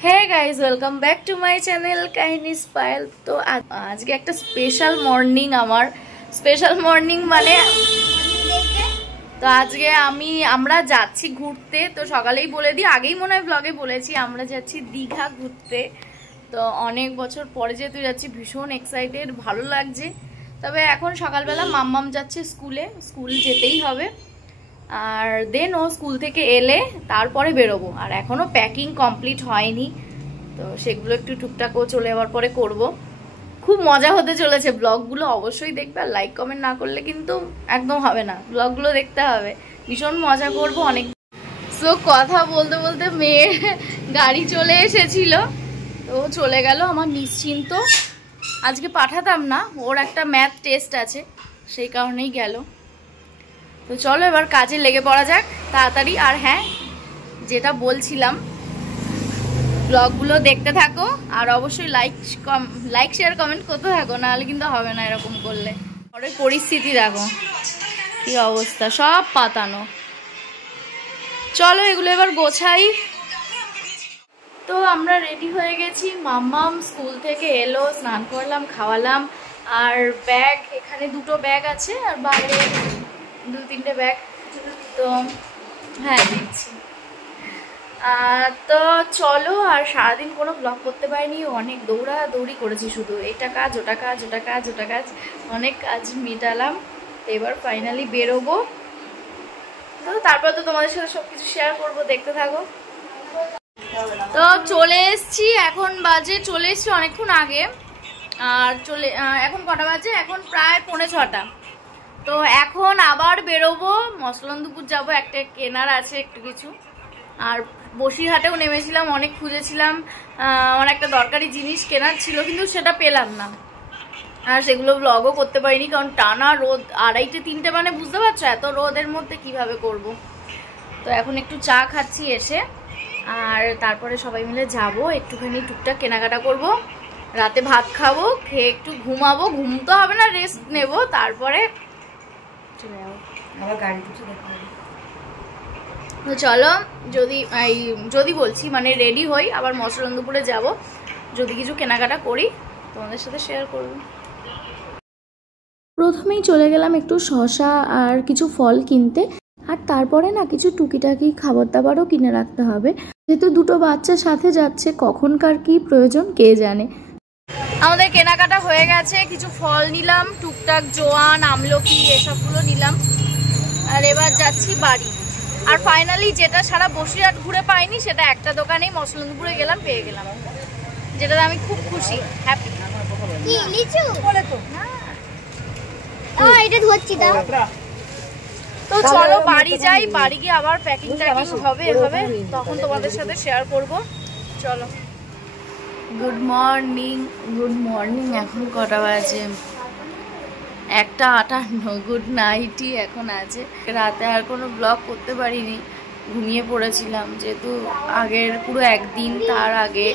Hey guys welcome back to my channel काहिनी स्पाइल। तो आज के एक स्पेशल मॉर्निंग आमार स्पेशल मॉर्निंग माने तो आज के আমরা যাচ্ছি ঘুরতে। তো সকালেই বলে দিই, আগেই মনে হয় ব্লগে বলেছি আমরা যাচ্ছি দীঘা ঘুরতে। তো অনেক বছর পরে যেহেতু যাচ্ছি ভীষণ এক্সাইটেড, ভালো লাগছে। তবে এখন সকালবেলা মাম্মাম যাচ্ছে স্কুলে, স্কুল যেতেই হবে। আর দেন ও স্কুল থেকে এলে তারপরে বেরোবো। আর এখনো প্যাকিং কমপ্লিট হয়নি, তো সেগুলো একটু টুকটাকও চলে যাওয়ার পরে করব। খুব মজা হতে চলেছে। ব্লগগুলো অবশ্যই দেখবে, আর লাইক কমেন্ট না করলে কিন্তু একদম হবে না। ব্লগগুলো দেখতে হবে, ভীষণ মজা করব অনেক। সো কথা বলতে বলতে মেয়ের গাড়ি চলে এসেছিল, তো চলে গেল। আমার নিশ্চিন্ত, আজকে পাঠাতাম না, ওর একটা ম্যাথ টেস্ট আছে সেই কারণেই গেল। তো চলো এবার কাজে লেগে পড়া যাক তাড়াতাড়ি। আর হ্যাঁ, যেটা বলছিলাম, ব্লগগুলো দেখতে থাকো আর অবশ্যই লাইক শেয়ার কমেন্ট করতে থাকো, নাহলে কিন্তু হবে না এরকম করলে। পরের পরিস্থিতি দেখো কি অবস্থা, সব পাতানো। চলো এগুলো এবার গোছাই। তো আমরা রেডি হয়ে গেছি, মাম্মাম স্কুল থেকে এলো, স্নান করলাম, খাওয়ালাম। আর ব্যাগ, এখানে দুটো ব্যাগ আছে আর বাইরে 2-3টে ব্যাগ। তো হ্যাঁ দিচ্ছি। তো চলো। আর সারাদিন কোনো ব্লগ করতে পারিনি, অনেক দৌড়াদৌড়ি করেছি, শুধু এটা কাজ ওটা কাজ ওটা কাজ ওটা কাজ, অনেক কাজ মেটালাম। এবার ফাইনালি বেরোবো। তো তারপর তো তোমাদের সাথে সবকিছু শেয়ার করবো, দেখতে থাকো। তো চলে এসছি, এখন বাজে, চলে এসছি অনেকক্ষণ আগে। আর এখন কটা বাজে? এখন প্রায় 5:45। তো এখন আবার বেরোবো, মসলন্দপুর যাবো, একটা কেনার আছে একটু কিছু। আর বসিরহাটেও নেমেছিলাম, অনেক খুঁজেছিলাম, আমার একটা দরকারি জিনিস কেনার ছিল, কিন্তু সেটা পেলাম না। আর সেগুলো ব্লগও করতে পারিনি, কারণ টানা রোদ, 2:30-3টে, মানে বুঝতে পারছো এত রোদের মধ্যে কিভাবে করব। তো এখন একটু চা খাচ্ছি এসে, আর তারপরে সবাই মিলে যাব, একটুখানি টুকটাক কেনাকাটা করব, রাতে ভাত খাবো, খেয়ে একটু ঘুমাবো। ঘুম তো হবে না, রেস্ট নেব, তারপরে চলে যাবো। আবার গাড়ি কিছু দেখা হবে। তো চলো, যদি বলছি মানে রেডি হই, আবার মসলন্দপুরে যাব, যদি কিছু কেনাকাটা করি তোমাদের সাথে শেয়ার করব। প্রথমেই চলে গেলাম একটু শসা আর কিছু ফল কিনতে। আর তারপরে না কিছু টুকিটাকি খাবার দাবারও কিনে রাখতে হবে, যেহেতু দুটো বাচ্চা সাথে যাচ্ছে, কখনকার কি প্রয়োজন কে জানে। আমাদের কেনাকাটা হয়ে গেছে, কিছু ফল নিলাম, টুকটাক জোয়ান, আমলকি, এসবগুলো নিলাম। আর এবার যাচ্ছি বাড়ি। আর ফাইনালি যেটা সারা বসিরহাট ঘুরে পাইনি, সেটা একটা দোকানেই মসলন্দপুরে গেলাম, পেয়ে গেলাম, যেটাতে আমি খুব খুশি, হ্যাপি। কি লিচু বলে তো? এটা ধরছি দাও। তো চলো বাড়ি যাই, বাড়ি গিয়ে আবার প্যাকিং ট্যাকিং হবে, তখন তোমাদের সাথে শেয়ার করব। চলো। Good morning. এখন কটা বাজে? 1:58। গুড নাইটই এখন আছে। রাতে আর কোনো ব্লগ করতে পারিনি, ঘুমিয়ে পড়েছিলাম, যেহেতু আগের পুরো একদিন তার আগে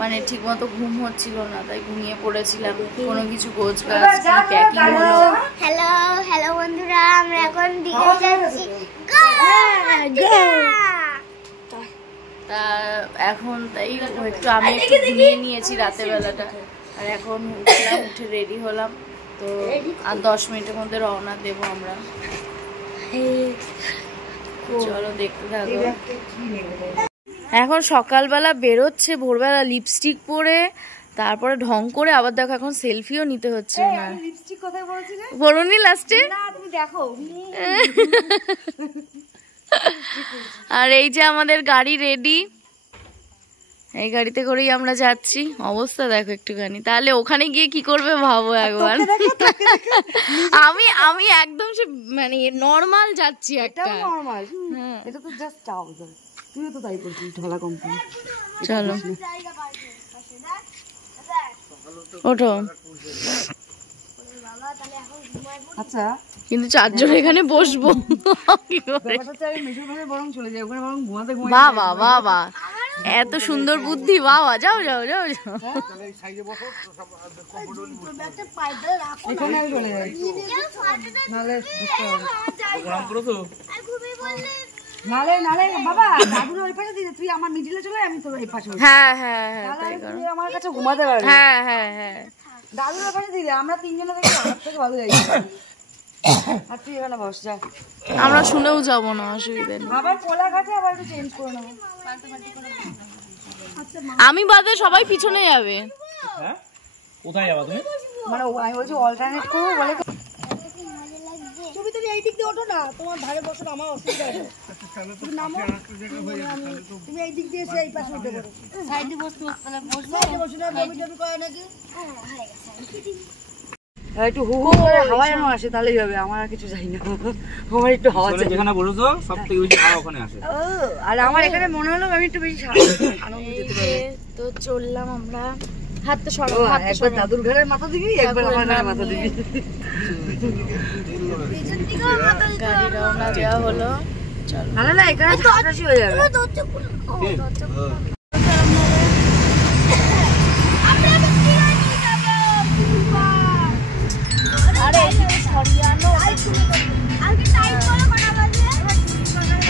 মানে ঠিকমতো ঘুম হচ্ছিল না, তাই ঘুমিয়ে পড়েছিলাম। কোনো কিছু গোছগাছ প্যাকিং হলো। হ্যালো বন্ধুরা, আমরা এখন দীঘা যাচ্ছি। তা এখন তাই একটু আমি একটু ঘুমিয়ে নিয়েছি রাতের বেলাটা। আর এখন উঠে রেডি হলাম। তো আর 10 মিনিটের মধ্যে রওনা দেবো আমরা। চলো দেখতে থাকো। এখন সকালবেলা বেরোচ্ছে, ভোরবেলা লিপস্টিক পরে, তারপরে ঢং করে, আবার দেখো এখন সেলফিও নিতে হচ্ছে না। লিপস্টিক কোথায় পরেছিলে? পরোনি লাস্টে? না তুমি দেখো। আর এই যে আমাদের গাড়ি রেডি, এই গাড়িতে করেই আমরা যাচ্ছি। অবস্থা দেখো একটুখানি, তাহলে ওখানে গিয়ে কি করবে ভাবো একবার। আমি একদম সে মানে নরমাল যাচ্ছি, একটা নরমাল। এটা তো জাস্ট ট্রাউজার, তুইও তো তাই করছিস, ঢোলা কোম্পানি। চলো ওঠো। আচ্ছা, কিন্তু 4 জন এখানে বসবো কি করে? বাবা বাবা, এত সুন্দর বুদ্ধি, বাবা। যাও যাও যাও যাও। নালে নালে বাবা দাদুর ওই পাশে দিলে তুই আমার মিডিলে চলে আমি তোর এই পাশে। হ্যাঁ হ্যাঁ হ্যাঁ তাই করো। তুই আমার কাছে ঘুমাতে পারবি। হ্যাঁ হ্যাঁ হ্যাঁ দাদুর ওই পাশে দিলে আমরা তিনজনে দেখি আমার থেকে ভালো যাই। আর তুই এখানে বস যা। আমরা শুনেও যাব না, অসুবিধা নেই। আবার কোলা ঘাটে আবার একটু চেঞ্জ করে নেব। আমি বাদে সবাই পিছনে যাবে। হ্যাঁ কোথায় যাবা তুমি? মানে আমি বলছি অল্টারনেট করবো বলে। তুমি এই দিক দিয়ে ওঠো না, তোমার ধারে বসো, আমার অসুবিধা আছে। তুমি নামো, তুমি এই দিক দিয়ে এসে এই পাশে উঠে পড়ো। সাইডে বসতে বসো না, বমি টমি করে নাকি? একটু হু হু করে হাওয়া যেন আসে তাহলেই হবে, আমার আর কিছু চাই না। আমার একটু হাওয়া চাই। যেখানে বসেছো সব থেকে বেশি হাওয়া ওখানে আসে। আর আমার এখানে মনে হলো আমি একটু বেশি আনন্দ দিতে পারি। তো চললাম আমরা, হাতটা সরাও, হাতটা একবার দাদুর ঘরের মাথা দিবি, একবার আমার ঘরের মাথা দিবি। গাড়ি রওনা দেওয়া হলো। চলো। না না এখানে কাছাকাছি হয়ে যাবে।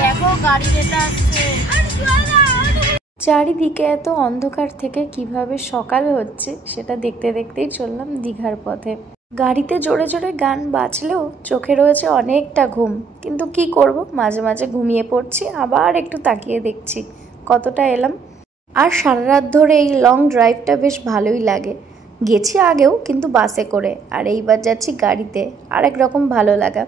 দেখো গাড়ি যেটা আসছে। চারিদিকে এত অন্ধকার থেকে কিভাবে সকাল হচ্ছে সেটা দেখতে দেখতেই চললাম দীঘার পথে। গাড়িতে জোরে জোরে গান বাজলেও চোখে রয়েছে অনেকটা ঘুম, কিন্তু কি করব, মাঝে মাঝে ঘুমিয়ে পড়ছি, আবার একটু তাকিয়ে দেখছি কতটা এলাম। আর সারা রাত ধরে এই লং ড্রাইভটা বেশ ভালোই লাগে। গেছি আগেও কিন্তু বাসে করে, আর এইবার যাচ্ছি গাড়িতে, আর একরকম ভালো লাগা।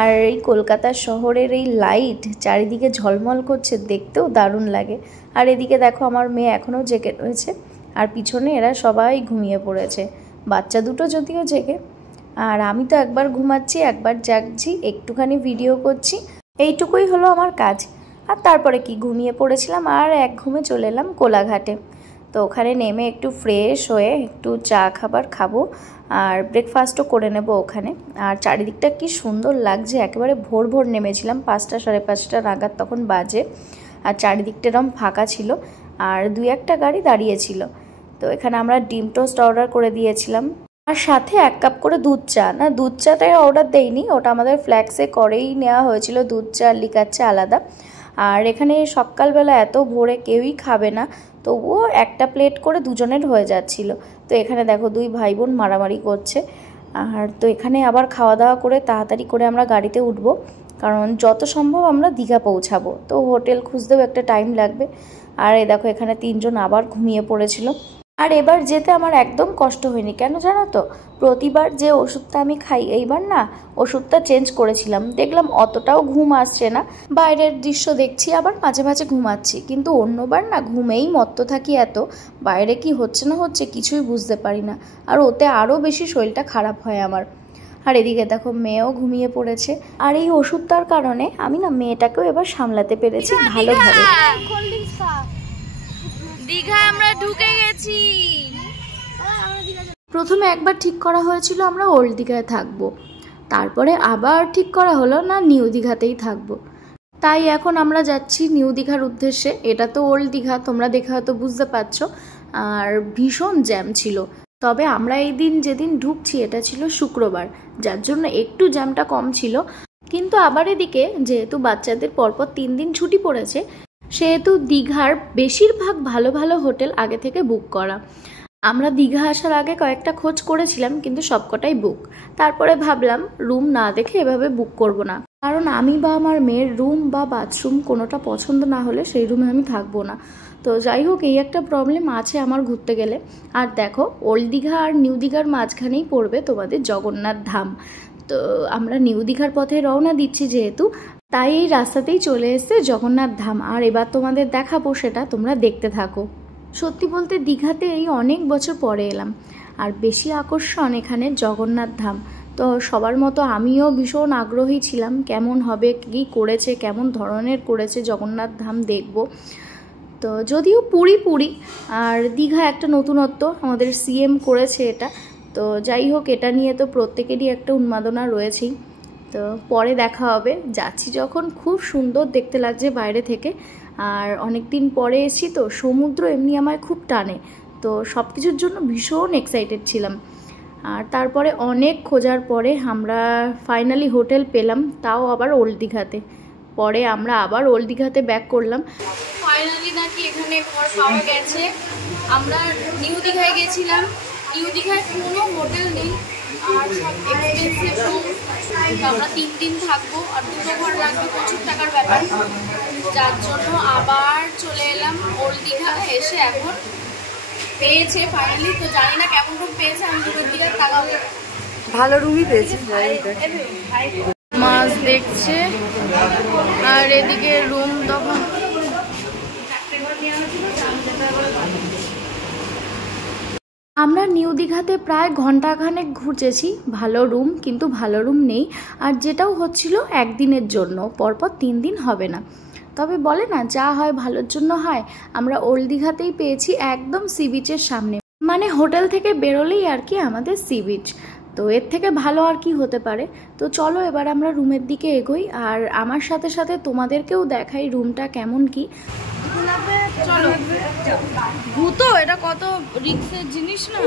আর এই কলকাতা শহরের এই লাইট চারিদিকে ঝলমল করছে, দেখতেও দারুণ লাগে। আর এদিকে দেখো আমার মেয়ে এখনও জেগে রয়েছে, আর পিছনে এরা সবাই ঘুমিয়ে পড়েছে, বাচ্চা দুটো যদিও জেগে। আর আমি তো একবার ঘুমাচ্ছি একবার জাগছি, একটুখানি ভিডিও করছি, এইটুকুই হলো আমার কাজ। আর তারপরে কি ঘুমিয়ে পড়েছিলাম, আর এক ঘুমে চলে এলাম কোলাঘাটে। তো ওখানে নেমে একটু ফ্রেশ হয়ে একটু চা খাবার খাবো, আর ব্রেকফাস্টও করে নেব ওখানে। আর চারিদিকটা কি সুন্দর লাগছে, একেবারে ভোর ভোর নেমেছিলাম, 5টা সাড়ে 5টা নাগাদ তখন বাজে। আর চারিদিকটা এরকম ফাঁকা ছিল, আর 2-1টা গাড়ি দাঁড়িয়েছিল। তো এখানে আমরা ডিম টোস্ট অর্ডার করে দিয়েছিলাম, আর সাথে 1 কাপ করে দুধ চা। না, দুধ চাটাই অর্ডার দেইনি, ওটা আমাদের ফ্ল্যাক্সে করেই নেওয়া হয়েছিল, দুধ চা আর লিকার চা আলাদা। আর এখানে সকালবেলা এত ভোরে কেউই খাবে না, তবুও একটা প্লেট করে দুজনের হয়ে যাচ্ছিল। তো এখানে দেখো 2 ভাই বোন মারামারি করছে। আর তো এখানে আবার খাওয়া দাওয়া করে তাড়াতাড়ি করে আমরা গাড়িতে উঠব, কারণ যত সম্ভব আমরা দীঘা পৌঁছাবো, তো হোটেল খুঁজতেও একটা টাইম লাগবে। আর এই দেখো এখানে 3 জন আবার ঘুমিয়ে পড়েছিল। আর এবার যেতে আমার একদম কষ্ট হয়নি, কেন জানো তো? প্রতিবার যে ওষুধটা আমি খাই, এইবার না ওষুধটা চেঞ্জ করেছিলাম, দেখলাম অতটাও ঘুম আসছে না, বাইরের দৃশ্য দেখছি, আবার মাঝে মাঝে ঘুমাচ্ছি, কিন্তু অন্যবার না ঘুমেই মত্ত থাকি এত, বাইরে কি হচ্ছে না হচ্ছে কিছুই বুঝতে পারি না, আর ওতে আরও বেশি শরীরটা খারাপ হয় আমার। আর এদিকে দেখো মেয়েও ঘুমিয়ে পড়েছে। আর এই ওষুধটার কারণে আমি না মেয়েটাকেও এবার সামলাতে পেরেছি ভালোভাবে। দীঘা আমরা ঢুকে গেছি। প্রথমে একবার ঠিক করা হয়েছিল আমরা ওল্ড দীঘায় থাকবো, তারপরে আবার ঠিক করা হলো না নিউ দীঘাতেই থাকবো। তাই এখন আমরা যাচ্ছি নিউ দীঘার উদ্দেশ্যে। এটা তো ওল্ড দীঘা, তোমরা দেখে হয়তো বুঝতে পারছো। আর ভীষণ জ্যাম ছিল, তবে আমরা এই দিন যেদিন ঢুকছি এটা ছিল শুক্রবার, যার জন্য একটু জ্যামটা কম ছিল। কিন্তু আবার এদিকে যেহেতু বাচ্চাদের পরপর 3 দিন ছুটি পড়েছে, সেহেতু দীঘার বেশিরভাগ ভালো ভালো হোটেল আগে থেকে বুক করা। আমরা দীঘা আসার আগে কয়েকটা খোঁজ করেছিলাম, কিন্তু সবকটাই বুক। তারপরে ভাবলাম রুম না দেখে এভাবে বুক করব না, কারণ আমি বা আমার মেয়ের রুম বা বাথরুম কোনোটা পছন্দ না হলে সেই রুমে আমি থাকবো না। তো যাই হোক, এই একটা প্রবলেম আছে আমার ঘুরতে গেলে। আর দেখো ওল্ড দীঘা আর নিউ দীঘার মাঝখানেই পড়বে তোমাদের জগন্নাথ ধাম। তো আমরা নিউ দীঘার পথে রওনা দিচ্ছি যেহেতু, তাই এই রাস্তাতেই চলে এসেছে জগন্নাথ ধাম। আর এবার তোমাদের দেখাবো, সেটা তোমরা দেখতে থাকো। সত্যি বলতে দীঘাতে এই অনেক বছর পরে এলাম, আর বেশি আকর্ষণ এখানে জগন্নাথ ধাম। তো সবার মতো আমিও ভীষণ আগ্রহী ছিলাম কেমন হবে, কী করেছে, কেমন ধরনের করেছে জগন্নাথ ধাম দেখব। তো যদিও পুরী আর দীঘা একটা নতুনত্ব, আমাদের সিএম করেছে এটা। তো যাই হোক, এটা নিয়ে তো প্রত্যেকেরই একটা উন্মাদনা রয়েছেই। তো পরে দেখা হবে। যাচ্ছি যখন খুব সুন্দর দেখতে লাগছে বাইরে থেকে, আর অনেক দিন পরে এসেছি তো, সমুদ্র এমনি আমায় খুব টানে, তো সব কিছুর জন্য ভীষণ এক্সাইটেড ছিলাম। আর তারপরে অনেক খোঁজার পরে আমরা ফাইনালি হোটেল পেলাম, তাও আবার ওল্ড দীঘাতে। পরে আমরা আবার ওল্ড দীঘাতে ব্যাক করলাম। ফাইনালি নাকি এখানে ঘর পাওয়া গেছে। আমরা নিউ দীঘায় গেছিলাম, নিউ দীঘায় কোনো হোটেল নেই আর সব এক্সপেন্সিভ রুম। আমরা 3 দিন থাকবো আর 2টো ঘর লাগবে, প্রচুর টাকার ব্যাপার, যার জন্য আবার চলে এলাম ওল্ড দীঘা। এসে এখন পেয়েছে ফাইনালি, তো জানি না কেমন রুম পেয়েছে, আমি রুমের দিকে তাকাবো। ভালো রুমই পেয়েছি। মাছ দেখছে আর এদিকে রুম তখন আমরা নিউ দীঘাতে প্রায় ঘন্টাখানেক ঘুরতেছি, ভালো রুম, কিন্তু ভালো রুম নেই। আর যেটাও হচ্ছিল একদিনের জন্য, পরপর 3 দিন হবে না। তবে বলে না, যা হয় ভালোর জন্য হয়। আমরা ওল্ড দীঘাতেই পেয়েছি, একদম সি বিচের সামনে, মানে হোটেল থেকে বেরোলেই আর কি আমাদের সি বিচ। তো এর থেকে ভালো আর কি হতে পারে। তো চলো এবার আমরা রুমের দিকে এগোই, আর আমার সাথে সাথে তোমাদেরকেও দেখাই রুমটা কেমন কি। চলো। ভূতো এটা কত রিস্কের জিনিস না।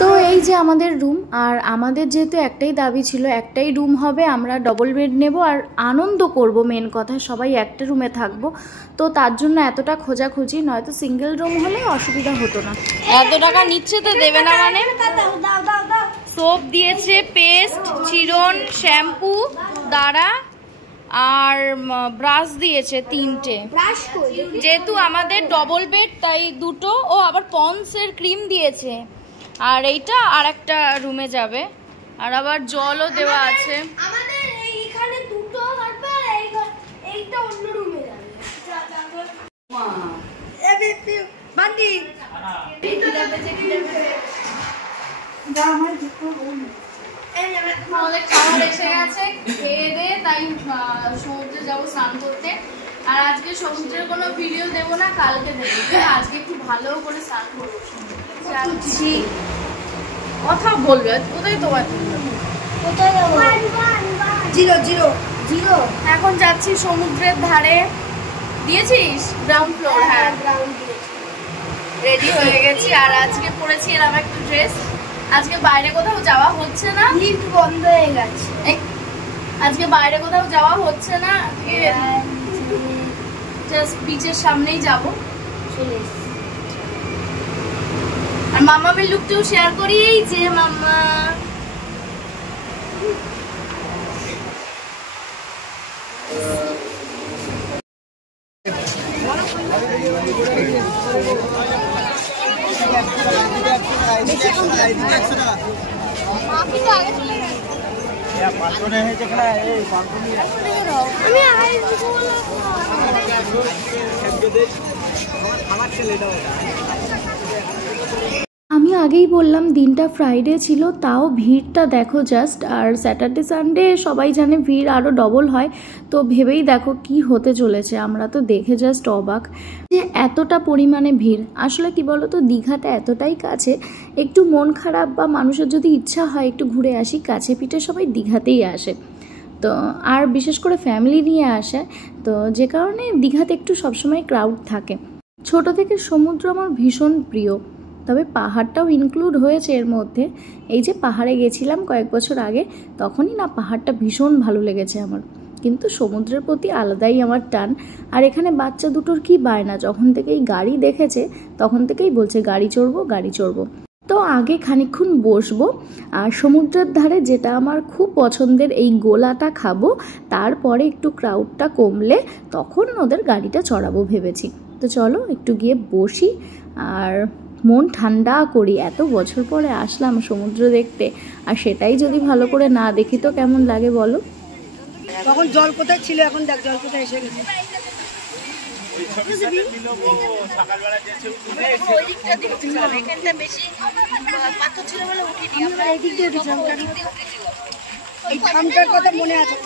তো এই যে আমাদের রুম, আর আমাদের যেহেতু একটাই দাবি ছিল, একটাই রুম হবে, আমরা ডবল বেড নেব আর আনন্দ করব, মেন কথা সবাই একটা রুমে থাকবো। তো তার জন্য এতটা খোঁজাখুঁজি, নয়তো সিঙ্গেল রুম হলে অসুবিধা হতো না। এত টাকা নিচ্ছে তো দেবে না মানে। সোপ দিয়েছে, পেস্ট, চিরন, শ্যাম্পু, দাঁড়া আর ব্রাশ দিয়েছে 3টে। যেহেতু আমাদের ডবল বেড তাই 2টো। ও আবার পন্সের ক্রিম দিয়েছে। আর এইটা আর একটা রুমে যাবে, আর আবার জলও দেওয়া আছে। আমাদের এইখানে 2টো থাকবে আর এইটা অন্য রুমে যাবে। বান্ডি আমাদের খাবার এসে গেছে, খেয়ে দে তাই সমুদ্রে যাবো স্নান করতে। আর আজকে সমুদ্রের কোনো ভিডিও দেবো না, কালকে দেবো। আজকে একটু ভালো করে স্নান করবো। যাচ্ছি, কথা বলবে কোথায় তোমার কোথায় যাবো? 0 এখন যাচ্ছি সমুদ্রের ধারে। দিয়েছিস গ্রাউন্ড ফ্লোর? হ্যাঁ, রেডি হয়ে গেছি। আর আজকে পরেছি এরকম একটা ড্রেস। আজকে বাইরে কোথাও যাওয়া হচ্ছে না, লিফট বন্ধ হয়ে গেছে। আজকে বাইরে কোথাও যাওয়া হচ্ছে না, জাস্ট বিচের সামনেই যাবো। আর মামামের লুকটাও শেয়ার করি। এই যে মাম্মা, আমি আগেই বললাম দিনটা ফ্রাইডে ছিল, তাও ভিড়টা দেখো জাস্ট। আর স্যাটারডে সানডে সবাই জানে ভিড় আরও ডবল হয়। তো ভেবেই দেখো কি হতে চলেছে, আমরা তো দেখে জাস্ট অবাক যে এতটা পরিমাণে ভিড়। আসলে কি বলো তো, দীঘাটা এতটাই কাছে, একটু মন খারাপ বা মানুষের যদি ইচ্ছা হয় একটু ঘুরে আসি, কাছে পিঠে সবাই দীঘাতেই আসে। তো আর বিশেষ করে ফ্যামিলি নিয়ে আসে, তো যে কারণে দীঘাতে একটু সবসময় ক্রাউড থাকে। ছোট থেকে সমুদ্র আমার ভীষণ প্রিয়, তবে পাহাড়টাও ইনক্লুড হয়েছে এর মধ্যে। এই যে পাহাড়ে গেছিলাম কয়েক বছর আগে, তখনই না পাহাড়টা ভীষণ ভালো লেগেছে আমার, কিন্তু সমুদ্রের প্রতি আলাদাই আমার টান। আর এখানে বাচ্চা দুটোর কি বায়না, যখন থেকে এই গাড়ি দেখেছে তখন থেকেই বলছে গাড়ি চড়বো গাড়ি চড়বো। তো আগে খানিকক্ষণ বসবো আর সমুদ্রের ধারে, যেটা আমার খুব পছন্দের, এই গোলাটা খাবো। তারপরে একটু ক্রাউডটা কমলে তখন ওদের গাড়িটা চড়াবো ভেবেছি। তো চলো একটু গিয়ে বসি আর মন ঠান্ডা করি। এত বছর পরে আসলাম সমুদ্র দেখতে, আর সেটাই যদি ভালো করে না দেখি তো কেমন লাগে বলো। তখন জল কোথায় ছিল, এখন দেখ জল কোথায় এসে গেছে। এই খামটার কথা মনে আছে।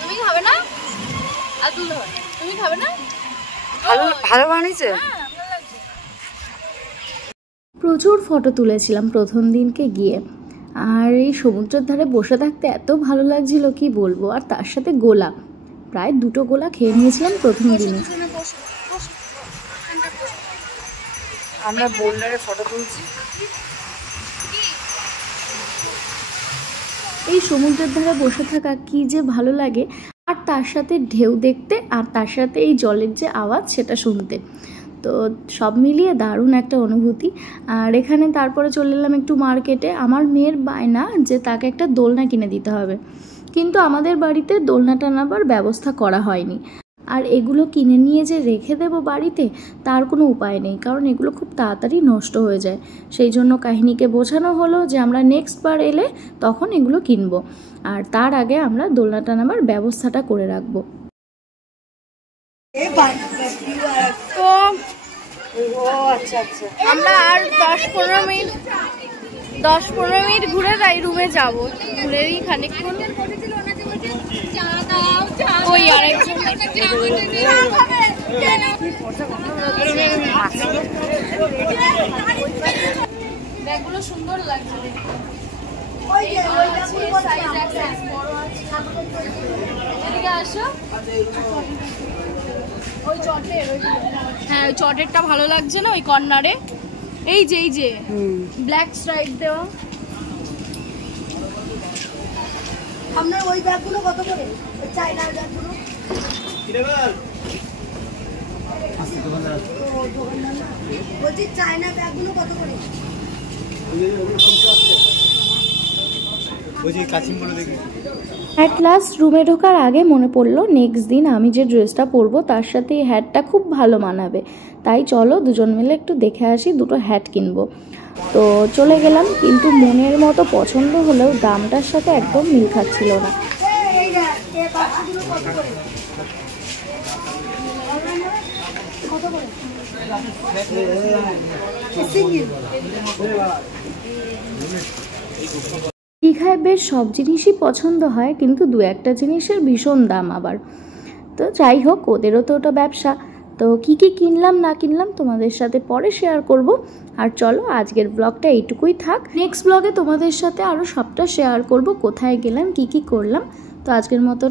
তুমি খাবে না? তুমি খাবে না? ভালো বানিয়েছে। প্রচুর ফটো তুলেছিলাম প্রথম দিনকে গিয়ে। আর এই সমুদ্রের ধারে বসে থাকতে এত ভালো লাগছিল কি বলবো। আর তার সাথে গোলা, প্রায় 2টো গোলা খেয়ে নিয়েছিলাম প্রথম দিনে। আমরা বোল্ডারে ফটো তুলছি। এই সমুদ্রের ধারে বসে থাকা কি যে ভালো লাগে, আর তার সাথে ঢেউ দেখতে, আর তার সাথে এই জলের যে আওয়াজ সেটা শুনতে, তো সব মিলিয়ে দারুণ একটা অনুভূতি। আর এখানে তারপরে চলে এলাম একটু মার্কেটে। আমার মেয়ের বায়না যে তাকে একটা দোলনা কিনে দিতে হবে, কিন্তু আমাদের বাড়িতে দোলনা টানাবার ব্যবস্থা করা হয়নি। আর এগুলো কিনে নিয়ে যে রেখে দেব বাড়িতে তার কোনো উপায় নেই, কারণ এগুলো খুব তাড়াতাড়ি নষ্ট হয়ে যায়। সেই জন্য কাহিনীকে বোঝানো হলো যে আমরা নেক্সট বার এলে তখন এগুলো কিনবো, আর তার আগে আমরা দোলনা টানাবার ব্যবস্থাটা করে রাখবো। তো আমরা আর 10-15 মিনিট ঘুরে তাই রুমে যাবো। ঘুরেই খানিকক্ষণ ওই আরেকজন ব্যাগগুলো সুন্দর লাগছে দেখতে। এদিকে আসো। ওই চটের, হ্যাঁ ওই চটেরটা ভালো লাগছে না ওই কর্নারে, এই যে ব্ল্যাক স্ট্রাইপ দেওয়া। আপনার ওই ব্যাগগুলো কত করে? ওই চাইনার ব্যাগগুলো বলছি, চাইনা ব্যাগগুলো কত করে? অ্যাট লাস্ট রুমে ঢোকার আগে মনে পড়লো নেক্সট দিন আমি যে ড্রেসটা পরবো তার সাথে এই হ্যাটটা খুব ভালো মানাবে, তাই চলো দুজন মিলে একটু দেখে আসি, 2টো হ্যাট কিনবো। তো চলে গেলাম, কিন্তু মনের মতো পছন্দ হলেও দামটার সাথে একদম মিল খাচ্ছিল না। দীঘায় বেশ সব জিনিসই পছন্দ হয়, কিন্তু 2-1টা জিনিসের ভীষণ দাম আবার। তো যাই হোক, ওদেরও তো ওটা ব্যবসা। তো কি কিনলাম না কিনলাম তোমাদের সাথে পরে শেয়ার করব। আর চলো আজকের ব্লগটা এইটুকুই থাক, নেক্সট ব্লগে তোমাদের সাথে আরও সবটা শেয়ার করব, কোথায় গেলাম কি করলাম। তো আজকের মতো